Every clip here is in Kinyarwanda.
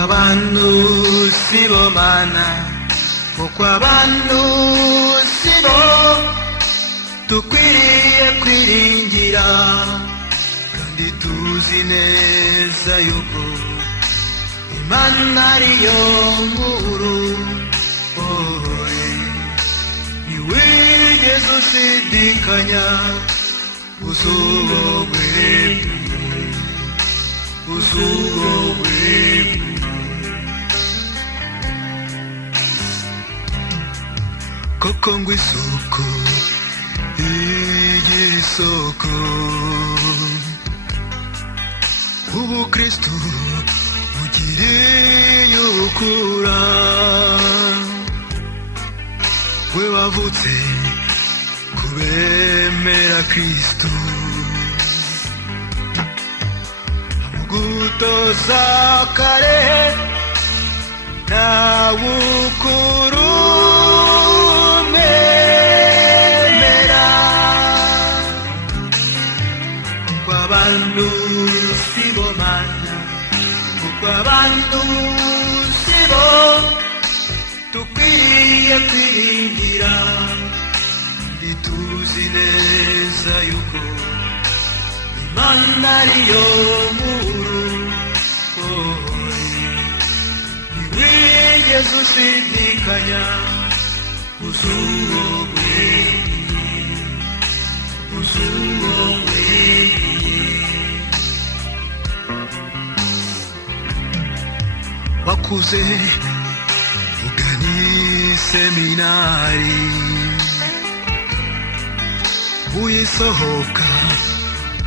Abantu sibo mana, kuko abantu sibo dukwiriye kwiringira, kandi tuzi neza yuko Imana ariyo nkuru. Ntiwigeze ushidikanya uzubogwe koko ngo isoko igira isoko, ubukristu bugiriye ukura, we wavutse kubemera Kristu, amugutoza kare ntawukuru abantu sibo mana, kuko abantu sibo dukwiriye kwiringira, kandi tuzi neza yuko Imana ariyo nkuru. Ntiwigeze ushidikanya uzubogwe wakuze ugana seminari, uyisohoka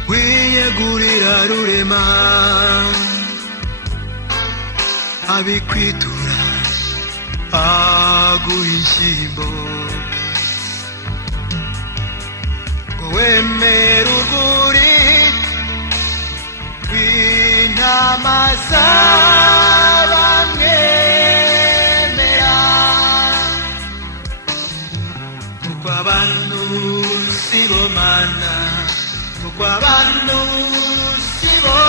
wiyegurira rurema, abikwitura aguha inshyimbo, ngo wemere urwuri rw'intama z'abamwemera, kuko abantu sibo mana, kuko abantu sibo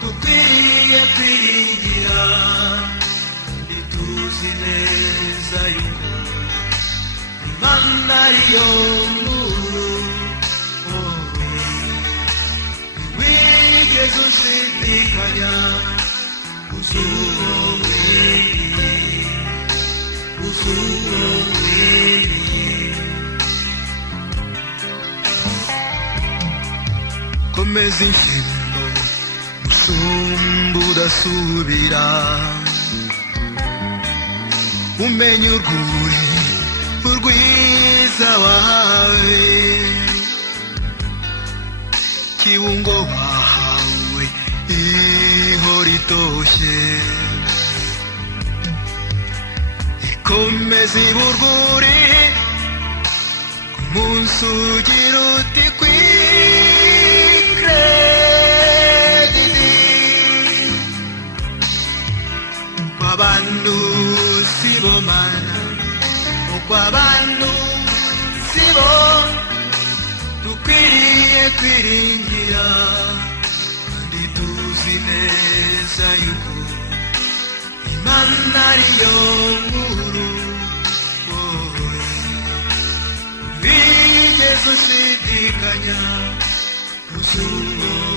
dukwiriye kwiringira, kandi tuzi neza yuko Imana ariyo nkuru. Ntiwigeze ushidikanya uzubogwe komeza inshyimbo usumba udasubira, umenye urwuri urwiza wawe, kibungo wahawe ihora itoshye, ikomeza iburwuri umunsi ugira uti kwikrediti, abantu sibo mana, kuko abantu sibo dukwiriye kwiringira, kandi tuzi neza yuko Imana ariyo nkuru. Ntiwigeze ushidikanya uzubogwe